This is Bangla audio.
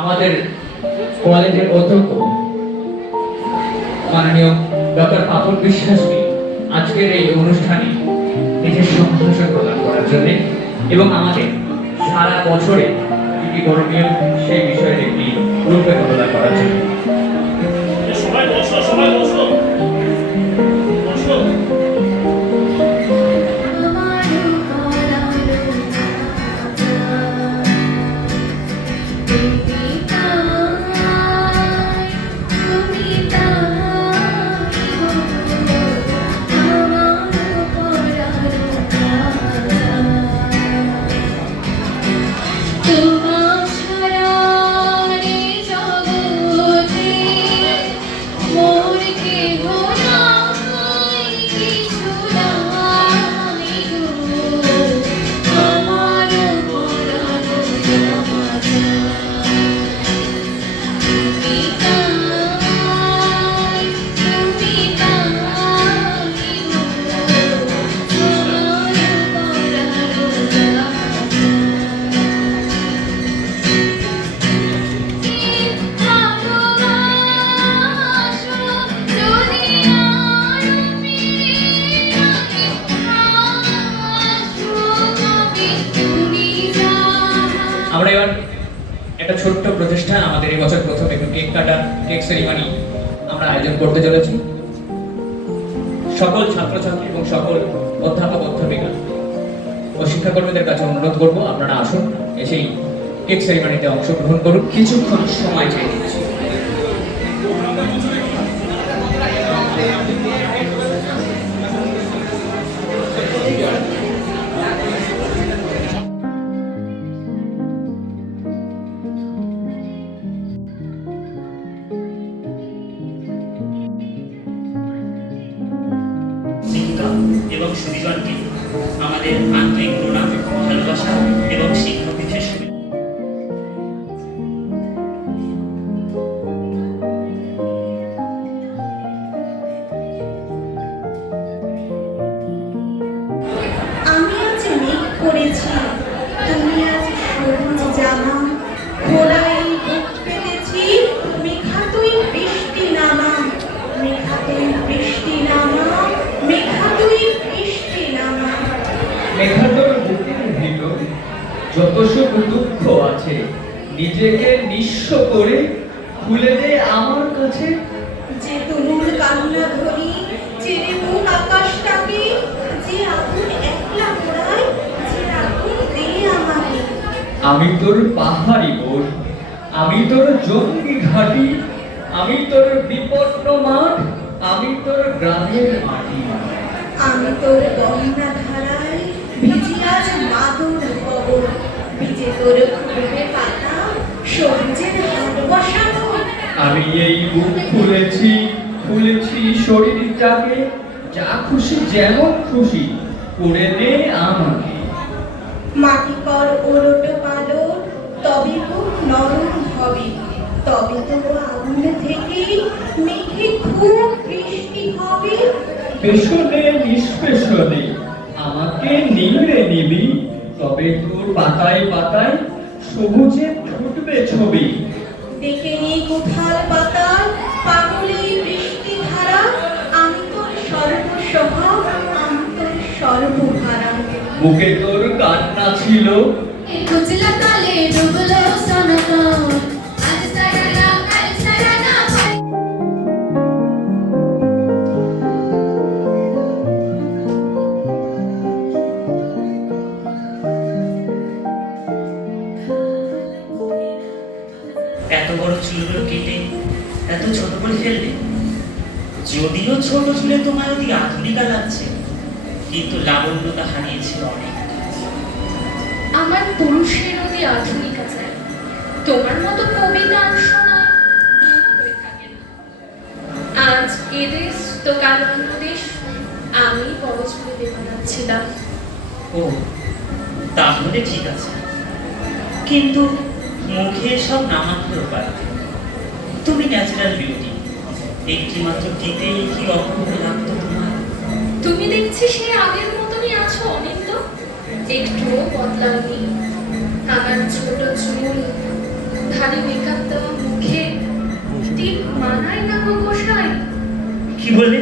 আমাদের কলেজের অধ্যক্ষ, মাননীয় ডক্টর পাপন বিশ্বাসকে আজকের এই অনুষ্ঠানে নিজের সম্ভাষণ প্রদান করার জন্য এবং আমাদের সারা বছরে কি কি করণীয় সেই বিষয়ের একটি রূপরেখা প্রদান করার জন্য। তুমি একটা ছোট্ট প্রতিষ্ঠান আমাদের এই বছর প্রথম একটু কেক কাটা, কেক সেরিমানি আমরা আয়োজন করতে চলেছি। সকল ছাত্রছাত্রী এবং সকল অধ্যাপক, অধ্যাপিকা ও শিক্ষাকর্মীদের কাছে অনুরোধ করব, আপনারা আসুন, এসেই কেক সেরিমানিতে অংশগ্রহণ করুন। কিছুক্ষণ সময় চেয়ে এবং সুদীজনকে আমাদের আন্তরিক প্রণাম ভালোবাসা এবং শিক্ষক যত সুখ দুঃখ আছে নিজেকে নিঃস্ব করে খুলে দে আমার কাছে। যে তুমুল কান্না ধরি চেরে মুখ আকাশটাকে যে আগুন একলা পোড়ায় যে আগুন দে আমাকে। আমি তোর পাহাড়ি বোন আমি তোর জঙ্গি ঘাটি আমি তোর বিপন্ন মাঠ আমি তোর গ্রামের মাটি আমি এই বুক খুলেছি খুলেছি শরীরটাকে যা খুশি যেমন খুশি করে দে আমাকে। মাটি কর ওলট পালট তবে বুক নরম হবে। তবে তো আগুন থেকে মেঘে খুব বৃষ্টি হবে। পেছনে নিষ্পেষণে আমাকে নিংড়ে নিবি। তবে তোর পাতায় পাতায় সবুজে ফুটবে ছবি। দেখে নি কোথাল পাতাল পাগলি বৃষ্টি ধারা আমি তোর আমি তোর সর্বহারা। বুকে তোর কান্না ছিল। কুচলা কালে ডুবলো চুলগুলো কেটে এত ছোট করে ফেললে? যদিও ছোট চুলে তোমার অতি আধুনিকা লাগছে কিন্তু লাবণ্যতা হারিয়েছিল অনেক। আমার পুরুষের অতি আধুনিকা চাই। তোমার মতো কবিতা হয়ে থাকে আজ এদেশ তো কাল অন্য দেশ আমি বড় চুলে বেমানাচ্ছিলাম ও তাহলে ঠিক আছে। কিন্তু মুখে সব নামাতেও পারে তুমি ন্যাচারাল বিউটি একটি মাত্র টিপেই কি অপূর্ব লাগতো তোমার? তুমি দেখছি সে আগের মতনই আছো অনিন্দ। একটুও বদলাওনি আমার ছোট চুল ভারী মেকআপ দেওয়া মুখে। ঠিক মানায় না গো গোসাই। কি বললে